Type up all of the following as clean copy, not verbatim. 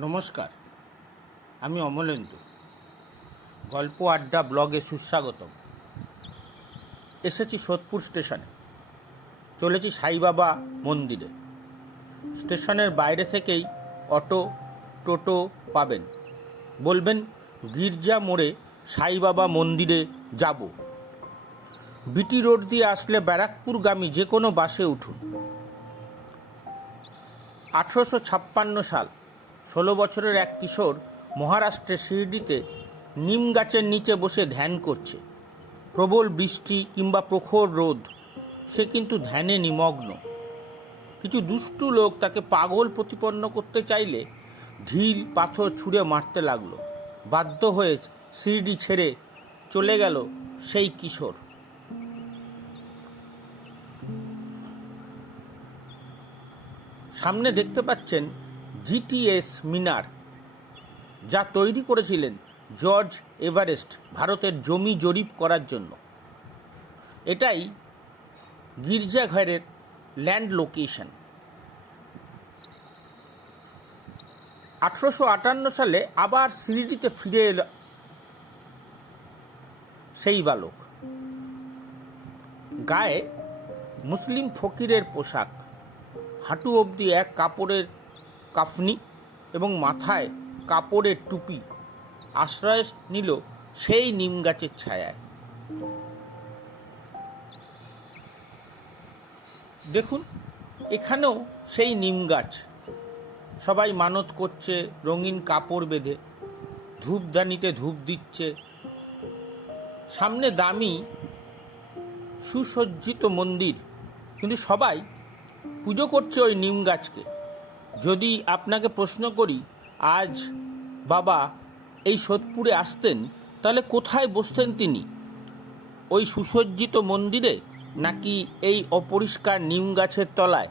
নমস্কার, আমি অমলেন্দু। গল্প আড্ডা ব্লগে সুস্বাগতম। এসেছি সোদপুর স্টেশনে, চলেছি সাইবাবা মন্দিরে। স্টেশনের বাইরে থেকেই অটো টোটো পাবেন, বলবেন গির্জা মোড়ে সাইবাবা মন্দিরে যাব। বিটি রোড দিয়ে আসলে ব্যারাকপুরগামী যে কোনো বাসে উঠুন। 1856 সাল, 16 বছরের এক কিশোর মহারাষ্ট্রের শিরডিতে নিম গাছের নিচে বসে ধ্যান করছে। প্রবল বৃষ্টি কিংবা প্রখর রোদ, সে কিন্তু ধ্যানে নিমগ্ন। কিছু দুষ্টু লোক তাকে পাগল প্রতিপন্ন করতে চাইলে ঢিল পাথর ছুঁড়ে মারতে লাগলো। বাধ্য হয়ে শিরডি ছেড়ে চলে গেল সেই কিশোর। সামনে দেখতে পাচ্ছেন জিটিএস মিনার, যা তৈরি করেছিলেন জর্জ এভারেস্ট ভারতের জমি জরিপ করার জন্য। এটাই গির্জাঘরের ল্যান্ড লোকেশন। 1858 সালে আবার শিরডিতে ফিরে এলো সেই বালক। গায়ে মুসলিম ফকিরের পোশাক, হাঁটু অবধি এক কাপড়ের কাফনি এবং মাথায় কাপড়ের টুপি। আশ্রয় নিল সেই নিম গাছের ছায়ায়। দেখুন, এখানেও সেই নিম গাছ। সবাই মানত করছে রঙিন কাপড় বেঁধে, ধূপদানিতে ধূপ দিচ্ছে। সামনে দামি সুসজ্জিত মন্দির, কিন্তু সবাই পুজো করছে ওই নিম গাছকে। যদি আপনাকে প্রশ্ন করি, আজ বাবা এই সোদপুরে আসতেন, তাহলে কোথায় বসতেন তিনি? ওই সুসজ্জিত মন্দিরে, নাকি এই অপরিষ্কার নিম গাছের তলায়?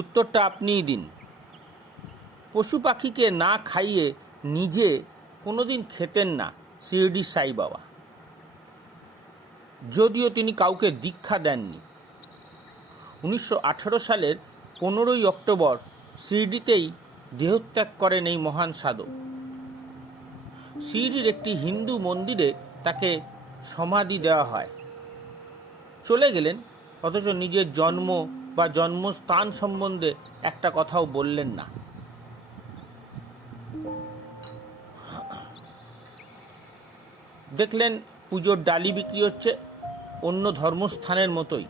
উত্তরটা আপনিই দিন। পশু পাখিকে না খাইয়ে নিজে কোনোদিন খেতেন না শিরডি সাই বাবা, যদিও তিনি কাউকে দীক্ষা দেননি। 1918 সালের 15ই অক্টোবর শিরডিতেই দেহত্যাগ করেন এই মহান সাধক। শিরডির একটি হিন্দু মন্দিরে তাকে সমাধি দেওয়া হয়। চলে গেলেন, অথচ নিজের জন্ম বা জন্মস্থান সম্বন্ধে একটা কথাও বললেন না। দেখলেন পুজোর ডালি বিক্রি হচ্ছে অন্য ধর্মস্থানের মতোই।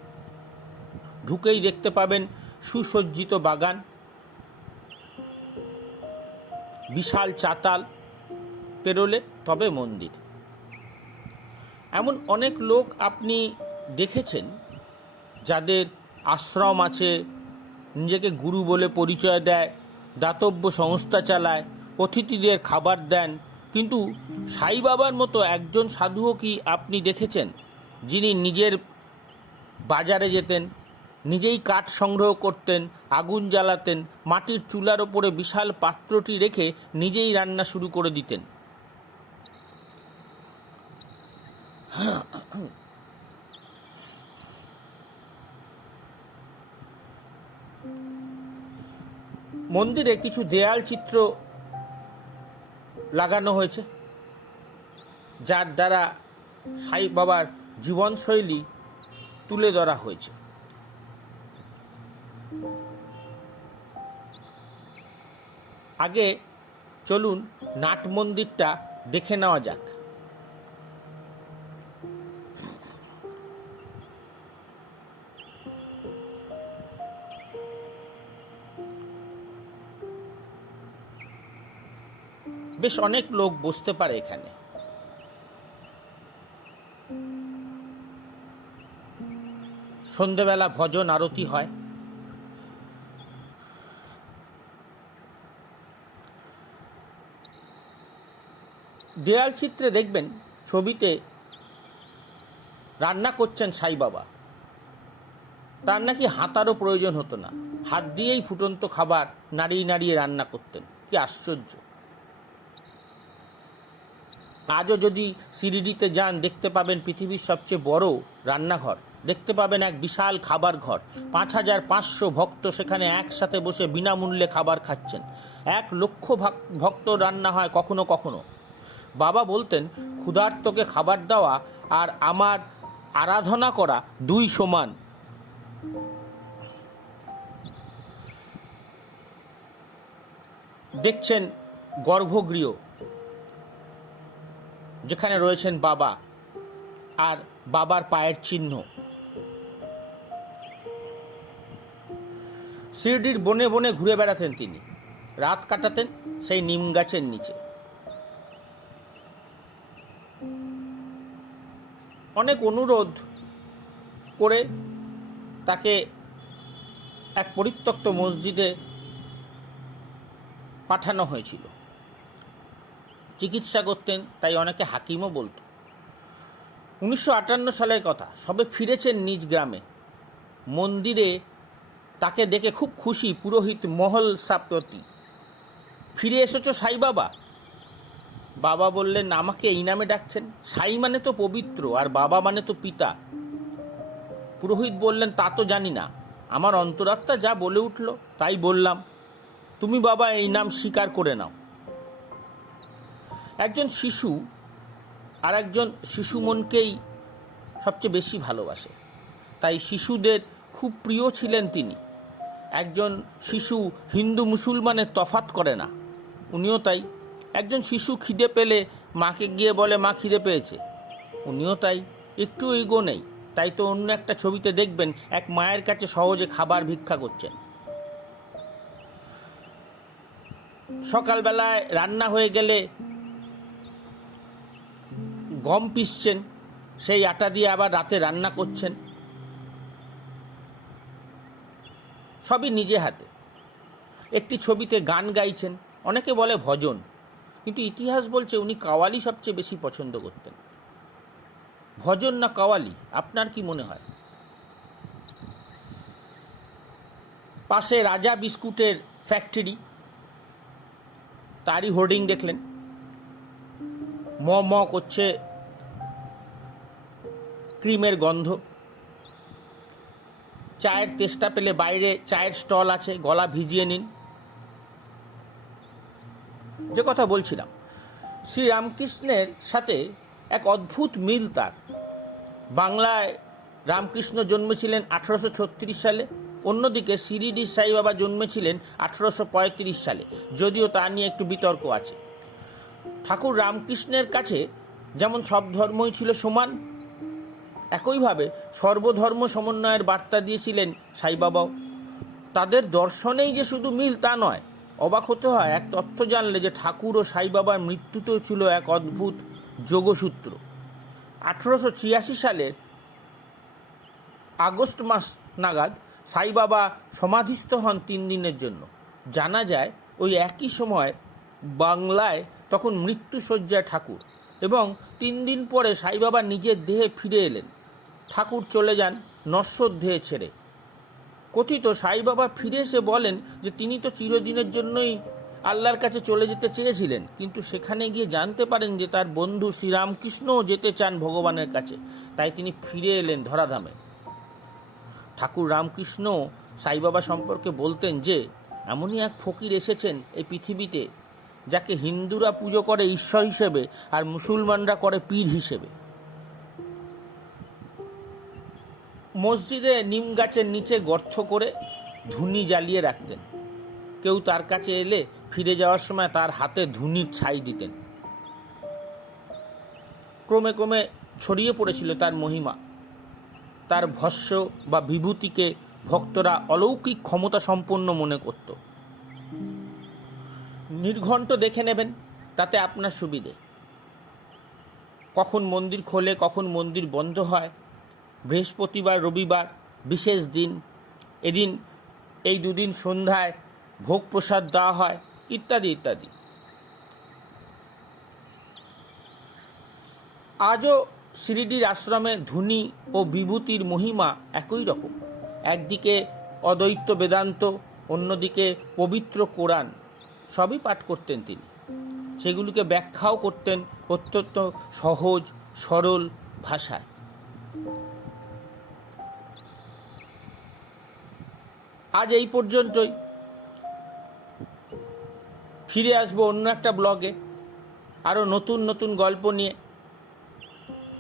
ঢুকেই দেখতে পাবেন সুসজ্জিত বাগান, বিশাল চাতাল, পেরোলে তবে মন্দির। এমন অনেক লোক আপনি দেখেছেন যাদের আশ্রম আছে, নিজেকে গুরু বলে পরিচয় দেয়, দাতব্য সংস্থা চালায়, অতিথিদের খাবার দেন। কিন্তু সাই বাবার মতো একজন সাধুও কি আপনি দেখেছেন, যিনি নিজের বাজারে যেতেন, নিজেই কাঠ সংগ্রহ করতেন, আগুন জ্বালাতেন, মাটির চুলার ওপরে বিশাল পাত্রটি রেখে নিজেই রান্না শুরু করে দিতেন? মন্দিরে কিছু দেয়াল চিত্র লাগানো হয়েছে, যার দ্বারা সাই বাবার জীবনশৈলী তুলে ধরা হয়েছে। আগে চলুন নাট মন্দিরটা দেখে নেওয়া যাক। বেশ অনেক লোক বসতে পারে এখানে। সন্ধেবেলা ভজন আরতি হয়। দেয়াল চিত্রে দেখবেন ছবিতে রান্না করছেন সাই বাবা। তার নাকি হাতারও প্রয়োজন হতো না, হাত দিয়েই ফুটন্ত খাবার নাড়িয়ে নাড়িয়ে রান্না করতেন। কি আশ্চর্য! আজও যদি শিরডিতে যান, দেখতে পাবেন পৃথিবীর সবচেয়ে বড় রান্নাঘর দেখতে পাবেন এক বিশাল খাবার ঘর, 5500 ভক্ত সেখানে একসাথে বসে বিনামূল্যে খাবার খাচ্ছেন। 1,00,000 ভক্ত রান্না হয় কখনো কখনো। বাবা বলতেন, ক্ষুধার্তকে খাবার দেওয়া আর আমার আরাধনা করা দুই সমান। দেখছেন গর্ভগৃহ, যেখানে রয়েছেন বাবা আর বাবার পায়ের চিহ্ন। শিরডির বনে বনে ঘুরে বেড়াতেন তিনি, রাত কাটাতেন সেই নিম গাছের নিচে। অনেক অনুরোধ করে তাকে এক পরিত্যক্ত মসজিদে পাঠানো হয়েছিল। চিকিৎসা করতেন, তাই অনেকে হাকিমও বলতো। 1958 সালের কথা, সবে ফিরেছেন নিজ গ্রামে। মন্দিরে তাকে দেখে খুব খুশি পুরোহিত মহল সাপতি। ফিরে এসেছো সাই বাবা? বাবা বললেন, আমাকে এই নামে ডাকছেন? সাই মানে তো পবিত্র, আর বাবা মানে তো পিতা। পুরোহিত বললেন, তা তো জানি না, আমার অন্তরাত্মা যা বলে উঠল তাই বললাম। তুমি বাবা এই নাম স্বীকার করে নাও। একজন শিশু আর একজন শিশু মনকেই সবচেয়ে বেশি ভালোবাসে, তাই শিশুদের খুব প্রিয় ছিলেন তিনি। একজন শিশু হিন্দু মুসলমানের তফাৎ করে না, উনিও তাই। একজন শিশু খিদে পেলে মাকে গিয়ে বলে, মা খিদে পেয়েছে, উনিও তাই। একটু ইগো নেই, তাই তো অন্য একটা ছবিতে দেখবেন এক মায়ের কাছে সহজে খাবার ভিক্ষা করছেন। সকালবেলায় রান্না হয়ে গেলে গম পিষছেন, সেই আটা দিয়ে আবার রাতে রান্না করছেন, সবই নিজে হাতে। একটি ছবিতে গান গাইছেন, অনেকে বলে ভজন, কিন্তু ইতিহাস বলছে উনি কাওয়ালি সবচেয়ে বেশি পছন্দ করতেন। ভজন না কাওয়ালি, আপনার কি মনে হয়? পাশে রাজা বিস্কুটের ফ্যাক্টরি, তারই হোর্ডিং দেখলেন। ম ম করছে ক্রিমের গন্ধ। চায়ের তেষ্টা পেলে বাইরে চায়ের স্টল আছে, গলা ভিজিয়ে নিন। যে কথা বলছিলাম, শ্রীরামকৃষ্ণের সাথে এক অদ্ভুত মিল তার। বাংলায় রামকৃষ্ণ জন্মেছিলেন 1836 সালে, অন্যদিকে শিরিডি সাই বাবা জন্মেছিলেন 1835 সালে, যদিও তা নিয়ে একটু বিতর্ক আছে। ঠাকুর রামকৃষ্ণের কাছে যেমন সব ধর্মই ছিল সমান, একইভাবে সর্বধর্ম সমন্বয়ের বার্তা দিয়েছিলেন সাই বাবাও। তাদের দর্শনেই যে শুধু মিল তা নয়। অবাক হতে হয় এক তথ্য জানলে, যে ঠাকুর ও সাই বাবার মৃত্যুতেও ছিল এক অদ্ভুত যোগসূত্র। 1886 সালের আগস্ট মাস নাগাদ সাই বাবা সমাধিস্থ হন 3 দিনের জন্য। জানা যায় ওই একই সময় বাংলায় তখন মৃত্যুশয্যায় ঠাকুর, এবং 3 দিন পরে সাই বাবা নিজের দেহে ফিরে এলেন। ঠাকুর চলে যান নশ্বর দেহে ছেড়ে। কথিত সাই বাবা ফিরে এসে বলেন যে তিনি তো চিরদিনের জন্যই আল্লাহর কাছে চলে যেতে চেয়েছিলেন, কিন্তু সেখানে গিয়ে জানতে পারেন যে তার বন্ধু শ্রীরামকৃষ্ণও যেতে চান ভগবানের কাছে, তাই তিনি ফিরে এলেন ধরাধামে। ঠাকুর রামকৃষ্ণ সাই বাবা সম্পর্কে বলতেন যে এমনই এক ফকির এসেছেন এই পৃথিবীতে, যাকে হিন্দুরা পুজো করে ঈশ্বর হিসেবে আর মুসলমানরা করে পীর হিসেবে। মসজিদে নিম গাছের নিচে গর্ত করে ধুনি জ্বালিয়ে রাখতেন। কেউ তার কাছে এলে ফিরে যাওয়ার সময় তার হাতে ধুনির ছাই দিতেন। ক্রমে ক্রমে ছড়িয়ে পড়েছিল তার মহিমা। তার ভস্য বা বিভূতিকে ভক্তরা অলৌকিক ক্ষমতা সম্পন্ন মনে করত। নির্ঘণ্ট দেখে নেবেন, তাতে আপনার সুবিধে। কখন মন্দির খোলে, কখন মন্দির বন্ধ হয়, বৃহস্পতিবার রবিবার বিশেষ দিন, এদিন এই 2 দিন সন্ধ্যায় ভোগ প্রসাদ দেওয়া হয়, ইত্যাদি ইত্যাদি। আজও শিরিডির আশ্রমে ধুনি ও বিভূতির মহিমা একই রকম। একদিকে অদ্বৈত বেদান্ত, অন্যদিকে পবিত্র কোরআন, সবই পাঠ করতেন তিনি। সেগুলিকে ব্যাখ্যাও করতেন অত্যন্ত সহজ সরল ভাষায়। আজ এই পর্যন্তই। ফিরে আসবো অন্য একটা ব্লগে আরও নতুন নতুন গল্প নিয়ে।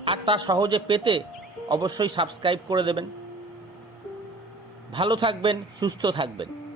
আর তা সহজে পেতে অবশ্যই সাবস্ক্রাইব করে দেবেন। ভালো থাকবেন, সুস্থ থাকবেন।